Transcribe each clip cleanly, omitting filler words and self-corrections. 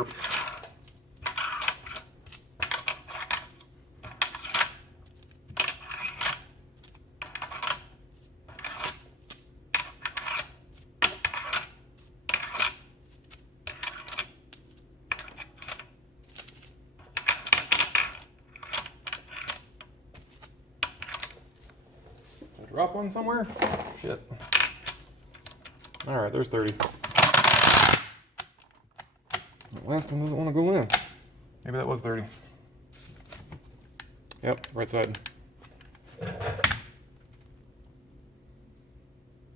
Corp. Drop one somewhere? Shit. Alright, there's 30. The last one doesn't want to go in. Maybe that was 30. Yep, right side.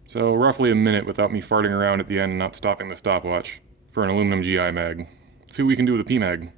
So roughly a minute without me farting around at the end and not stopping the stopwatch for an aluminum GI mag. Let's see what we can do with a P mag.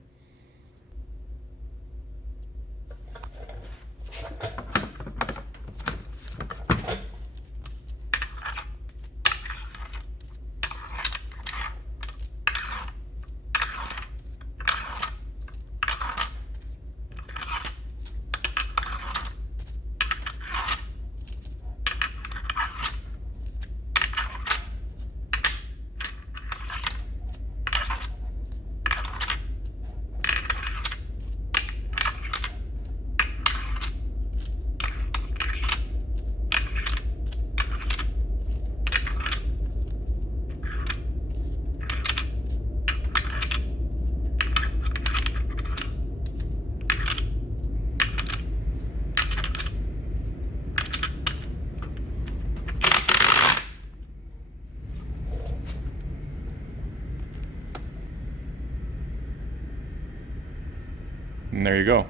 And there you go.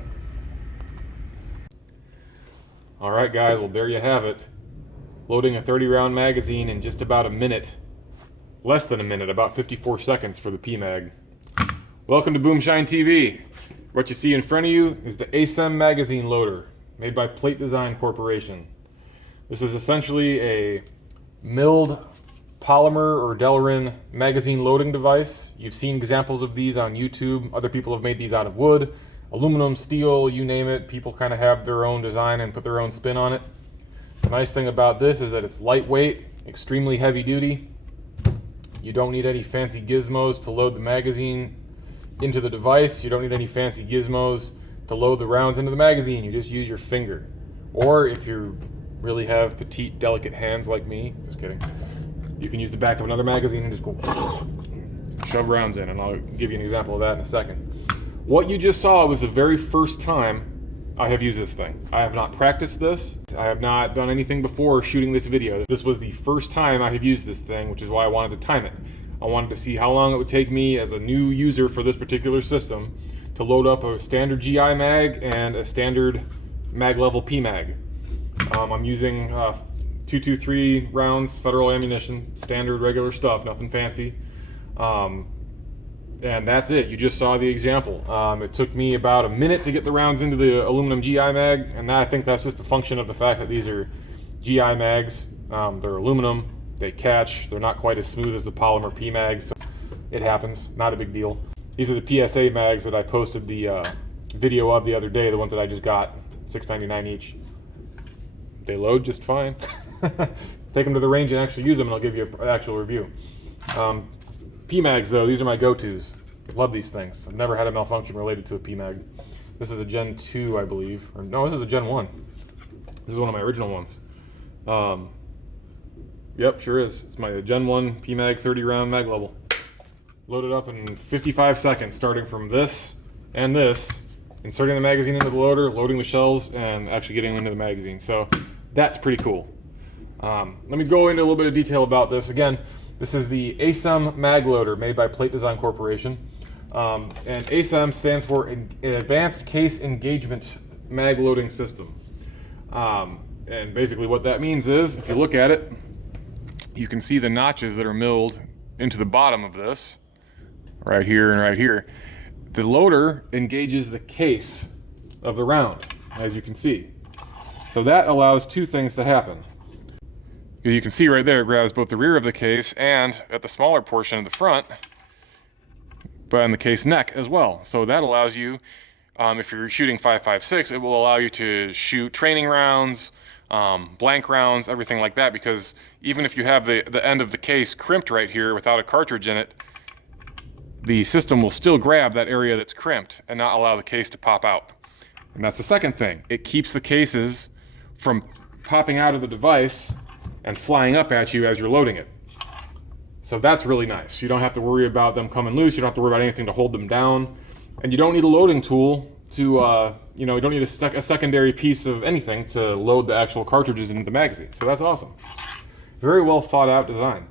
Alright guys, well there you have it. Loading a 30 round magazine in just about a minute. Less than a minute, about 54 seconds for the P-Mag. Welcome to Boomshine TV. What you see in front of you is the ACEM magazine loader, made by Plate Design Corporation. This is essentially a milled polymer or Delrin magazine loading device. You've seen examples of these on YouTube. Other people have made these out of wood, aluminum, steel, you name it. People kind of have their own design and put their own spin on it. The nice thing about this is that it's lightweight, extremely heavy duty. You don't need any fancy gizmos to load the magazine into the device. You don't need any fancy gizmos to load the rounds into the magazine. You just use your finger. Or if you really have petite, delicate hands like me, just kidding, you can use the back of another magazine and just go shove rounds in, and I'll give you an example of that in a second. What you just saw was the very first time I have used this thing. I have not practiced this. I have not done anything before shooting this video. This was the first time I have used this thing, which is why I wanted to time it. I wanted to see how long it would take me as a new user for this particular system to load up a standard GI mag and a standard mag level P mag. I'm using 223 rounds federal ammunition, standard regular stuff, nothing fancy. And that's it. You just saw the example. It took me about a minute to get the rounds into the aluminum GI mag, and I think that's just a function of the fact that these are GI mags. They're aluminum, they catch, they're not quite as smooth as the polymer P mags, so it happens, not a big deal. These are the PSA mags that I posted the video of the other day, the ones that I just got, $6.99 each. They load just fine. Take them to the range and actually use them, and I'll give you an actual review. P-Mags though, these are my go-tos. Love these things. I've never had a malfunction related to a P-Mag. This is a Gen 2, I believe. Or no, this is a Gen 1. This is one of my original ones. Yep, sure is. It's my Gen 1 P-Mag 30 round mag level. Loaded up in 55 seconds, starting from this and this, inserting the magazine into the loader, loading the shells, and actually getting into the magazine. So that's pretty cool. Let me go into a little bit of detail about this. Again, this is the ACEM mag loader made by Plate Design Corporation. And ACEM stands for an Advanced Case Engagement Mag Loading System. And basically what that means is, if you look at it, you can see the notches that are milled into the bottom of this, right here and right here. The loader engages the case of the round, as you can see. So that allows two things to happen. You can see right there, it grabs both the rear of the case and at the smaller portion of the front, but on the case neck as well. So that allows you, if you're shooting 5.56, it will allow you to shoot training rounds, blank rounds, everything like that, because even if you have the end of the case crimped right here without a cartridge in it, the system will still grab that area that's crimped and not allow the case to pop out. And that's the second thing. It keeps the cases from popping out of the device and flying up at you as you're loading it. So that's really nice. You don't have to worry about them coming loose. You don't have to worry about anything to hold them down. And you don't need a loading tool to, you don't need a secondary piece of anything to load the actual cartridges into the magazine. So that's awesome. Very well thought out design.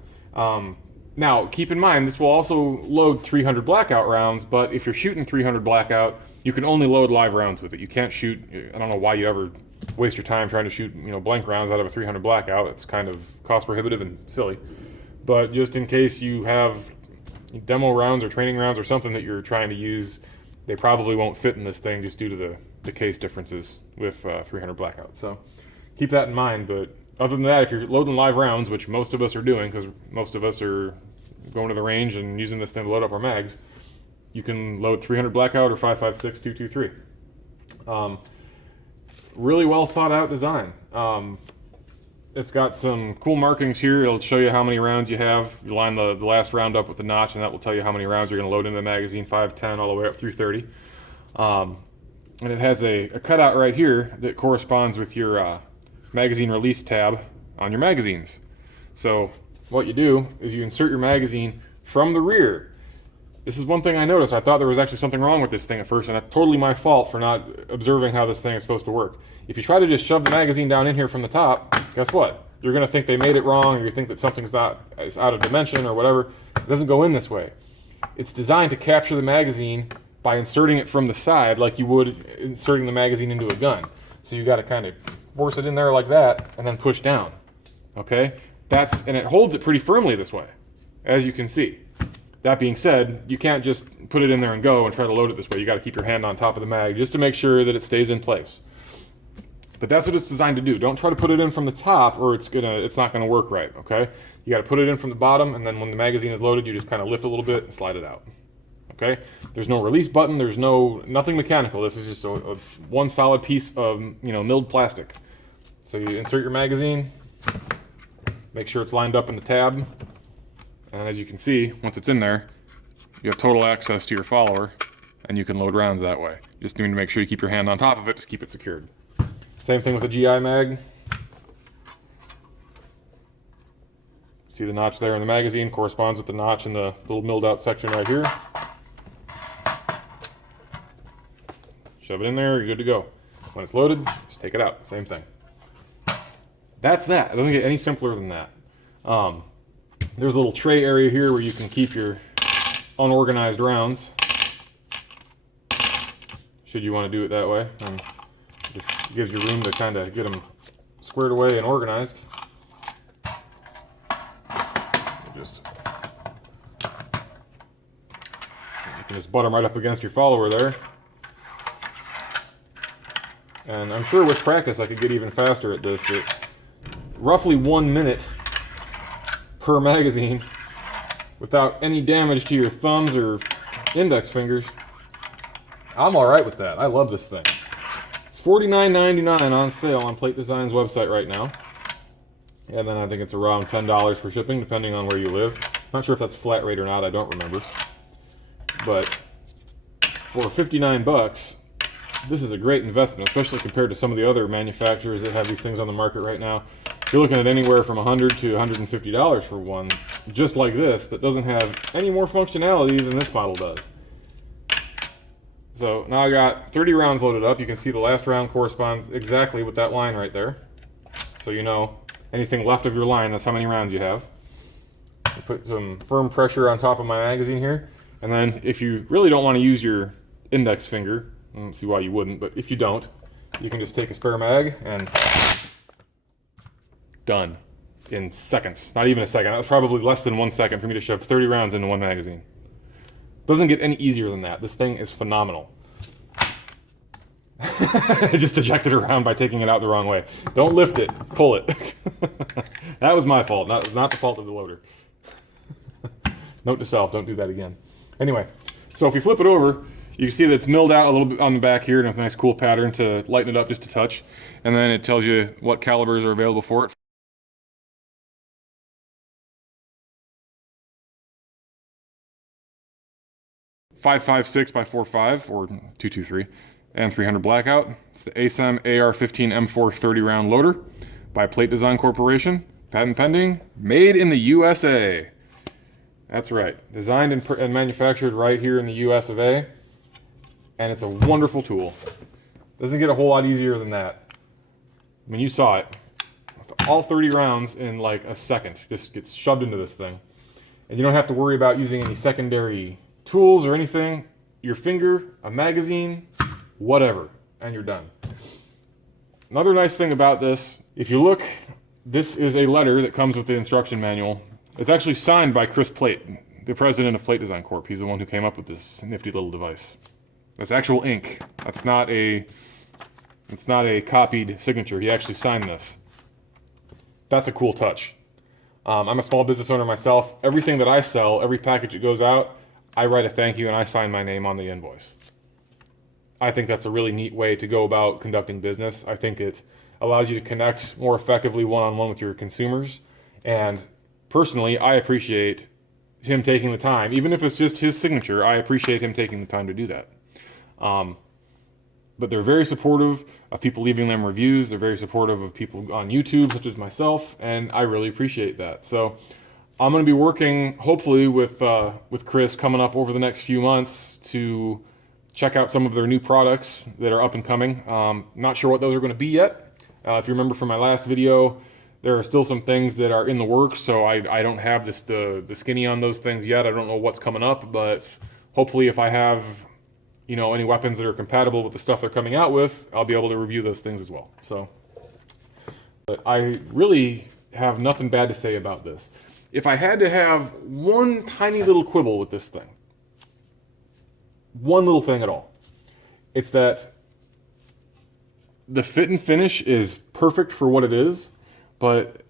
Now, keep in mind, this will also load 300 blackout rounds, but if you're shooting 300 blackout, you can only load live rounds with it. You can't shoot, I don't know why you ever waste your time trying to shoot, blank rounds out of a 300 blackout. It's kind of cost prohibitive and silly. But just in case you have demo rounds or training rounds or something that you're trying to use, they probably won't fit in this thing just due to the case differences with 300 blackout. So keep that in mind. But other than that, if you're loading live rounds, which most of us are doing, because most of us are going to the range and using this thing to load up our mags, you can load 300 blackout or 5.56, 223. Really well thought out design. It's got some cool markings here. It'll show you how many rounds you have. You line the last round up with the notch, and that will tell you how many rounds you're going to load into the magazine, 5, 10, all the way up through 30. And it has a cutout right here that corresponds with your magazine release tab on your magazines. So what you do is you insert your magazine from the rear. This is one thing I noticed. I thought there was actually something wrong with this thing at first, and that's totally my fault for not observing how this thing is supposed to work. If you try to just shove the magazine down in here from the top, guess what? You're going to think they made it wrong, or you think that something's out of dimension or whatever. It doesn't go in this way. It's designed to capture the magazine by inserting it from the side like you would inserting the magazine into a gun. So you got to kind of force it in there like that and then push down. Okay? And it holds it pretty firmly this way, as you can see. That being said, you can't just put it in there and go and try to load it this way. You got to keep your hand on top of the mag just to make sure that it stays in place. But that's what it's designed to do. Don't try to put it in from the top, or it's not gonna work right. Okay? You got to put it in from the bottom, and then when the magazine is loaded, you just kind of lift a little bit and slide it out. Okay? There's no release button. There's nothing mechanical. This is just a one solid piece of milled plastic. So you insert your magazine. Make sure it's lined up in the tab. And as you can see, once it's in there, you have total access to your follower, and you can load rounds that way. You just need to make sure you keep your hand on top of it, just keep it secured. Same thing with a GI mag. See the notch there in the magazine corresponds with the notch in the little milled out section right here. Shove it in there, you're good to go. When it's loaded, just take it out, same thing. That's that. It doesn't get any simpler than that. There's a little tray area here where you can keep your unorganized rounds, should you want to do it that way. Just gives you room to kind of get them squared away and organized. You can just butt them right up against your follower there. And I'm sure with practice I could get even faster at this, but roughly 1 minute per magazine without any damage to your thumbs or index fingers. I'm all right with that. I love this thing. It's $49.99 on sale on Plate Design's website right now. And then I think it's around $10 for shipping, depending on where you live. Not sure if that's flat rate or not, I don't remember. But for 59 bucks, this is a great investment, especially compared to some of the other manufacturers that have these things on the market right now. You're looking at anywhere from $100 to $150 for one, just like this, that doesn't have any more functionality than this model does. So now I got 30 rounds loaded up. You can see the last round corresponds exactly with that line right there. So you know anything left of your line, that's how many rounds you have. I put some firm pressure on top of my magazine here. And then if you really don't want to use your index finger, I don't see why you wouldn't, but if you don't, you can just take a spare mag and done in seconds. Not even a second. That was probably less than 1 second for me to shove 30 rounds into one magazine. Doesn't get any easier than that. This thing is phenomenal. I just ejected it around by taking it out the wrong way. Don't lift it, pull it. That was my fault. That was not the fault of the loader. Note to self, don't do that again. Anyway, so if you flip it over, you can see that it's milled out a little bit on the back here in a nice cool pattern to lighten it up just a touch. And then it tells you what calibers are available for it. 556 by 45 or 223 and 300 blackout. It's the ACEM AR-15 M4 30 round loader by Plate Design Corporation. Patent pending, made in the USA. That's right, designed and manufactured right here in the US of A. And it's a wonderful tool. Doesn't get a whole lot easier than that. I mean, you saw it. All 30 rounds in like a second just gets shoved into this thing. And you don't have to worry about using any secondary tools or anything. Your finger, a magazine, whatever, and you're done. Another nice thing about this, if you look, this is a letter that comes with the instruction manual. It's actually signed by Chris Plate, the president of Plate Design Corp. He's the one who came up with this nifty little device. That's actual ink. It's not a copied signature. He actually signed this. That's a cool touch. I'm a small business owner myself. Everything that I sell, every package that goes out, I write a thank you and I sign my name on the invoice. I think that's a really neat way to go about conducting business. I think it allows you to connect more effectively one-on-one with your consumers. And personally, I appreciate him taking the time. Even if it's just his signature, I appreciate him taking the time to do that. But they're very supportive of people leaving them reviews. They're very supportive of people on YouTube, such as myself, and I really appreciate that. So I'm going to be working, hopefully, with Chris coming up over the next few months to check out some of their new products that are up and coming. Not sure what those are going to be yet. If you remember from my last video, there are still some things that are in the works, so I don't have the skinny on those things yet. I don't know what's coming up, but hopefully if I have any weapons that are compatible with the stuff they're coming out with, I'll be able to review those things as well. So, but I really have nothing bad to say about this. If I had to have one tiny little quibble with this thing, one little thing at all, it's that the fit and finish is perfect for what it is, but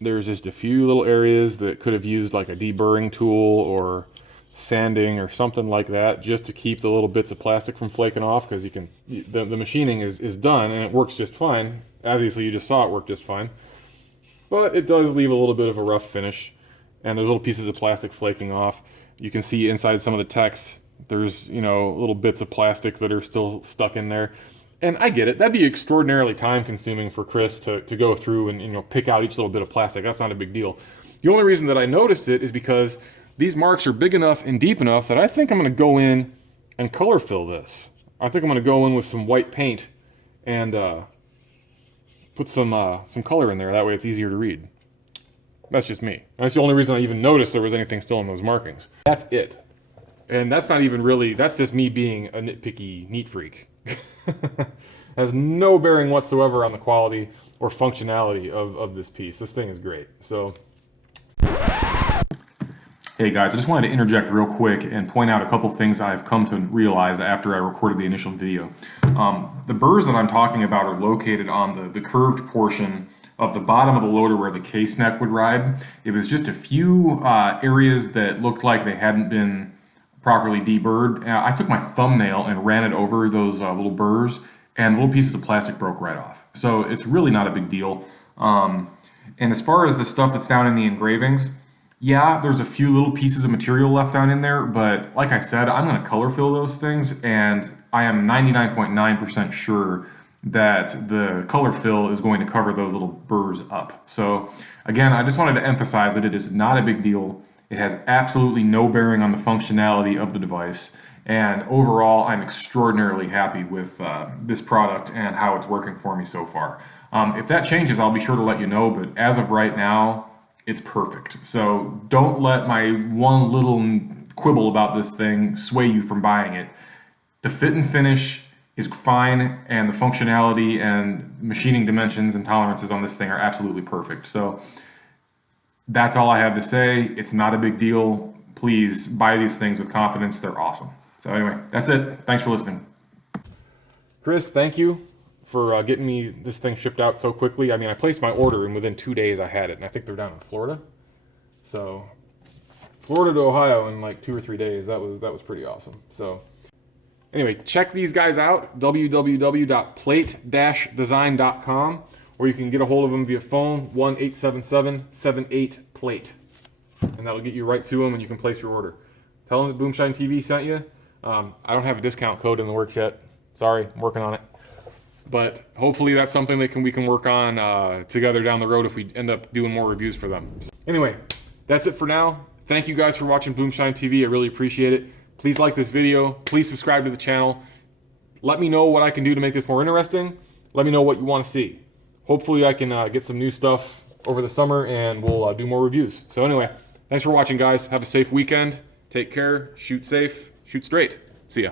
there's just a few little areas that could have used like a deburring tool or sanding or something like that, just to keep the little bits of plastic from flaking off, because the machining is done and it works just fine. Obviously you just saw it work just fine, but it does leave a little bit of a rough finish and there's little pieces of plastic flaking off. You can see inside some of the text there's little bits of plastic that are still stuck in there, and I get it. That'd be extraordinarily time consuming for Chris to go through and pick out each little bit of plastic. That's not a big deal. The only reason that I noticed it is because these marks are big enough and deep enough that I think I'm going to go in and color fill this. I think I'm going to go in with some white paint and put some color in there. That way it's easier to read. That's just me. That's the only reason I even noticed there was anything still in those markings. That's it. And that's not even really, that's just me being a nitpicky neat freak. Has no bearing whatsoever on the quality or functionality of this piece. This thing is great. So, hey guys, I just wanted to interject real quick and point out a couple things I've come to realize after I recorded the initial video. The burrs that I'm talking about are located on the curved portion of the bottom of the loader where the case neck would ride. It was just a few areas that looked like they hadn't been properly deburred. I took my thumbnail and ran it over those little burrs, and little pieces of plastic broke right off. So it's really not a big deal. And as far as the stuff that's down in the engravings, yeah, there's a few little pieces of material left down in there, but like I said, I'm going to color fill those things, and I am 99.9% sure that the color fill is going to cover those little burrs up. So again, I just wanted to emphasize that it is not a big deal. It has absolutely no bearing on the functionality of the device, and overall I'm extraordinarily happy with this product and how it's working for me so far. If that changes, I'll be sure to let you know, but as of right now, it's perfect. So don't let my one little quibble about this thing sway you from buying it. The fit and finish is fine, and the functionality and machining dimensions and tolerances on this thing are absolutely perfect. So that's all I have to say. It's not a big deal. Please buy these things with confidence. They're awesome. So anyway, that's it. Thanks for listening. Chris, thank you for getting me this thing shipped out so quickly. I mean, I placed my order and within 2 days I had it, and I think they're down in Florida. So Florida to Ohio in like 2 or 3 days. That was pretty awesome. So anyway, check these guys out, www.plate-design.com, or you can get a hold of them via phone, 1-877-78-PLATE, and that'll get you right to them and you can place your order. Tell them that Boomshine TV sent you. I don't have a discount code in the works yet. Sorry, I'm working on it. But hopefully that's something that we can work on together down the road if we end up doing more reviews for them. Anyway, that's it for now. Thank you guys for watching Boomshine TV. I really appreciate it. Please like this video. Please subscribe to the channel. Let me know what I can do to make this more interesting. Let me know what you want to see. Hopefully I can get some new stuff over the summer and we'll do more reviews. So anyway, thanks for watching, guys. Have a safe weekend. Take care. Shoot safe. Shoot straight. See ya.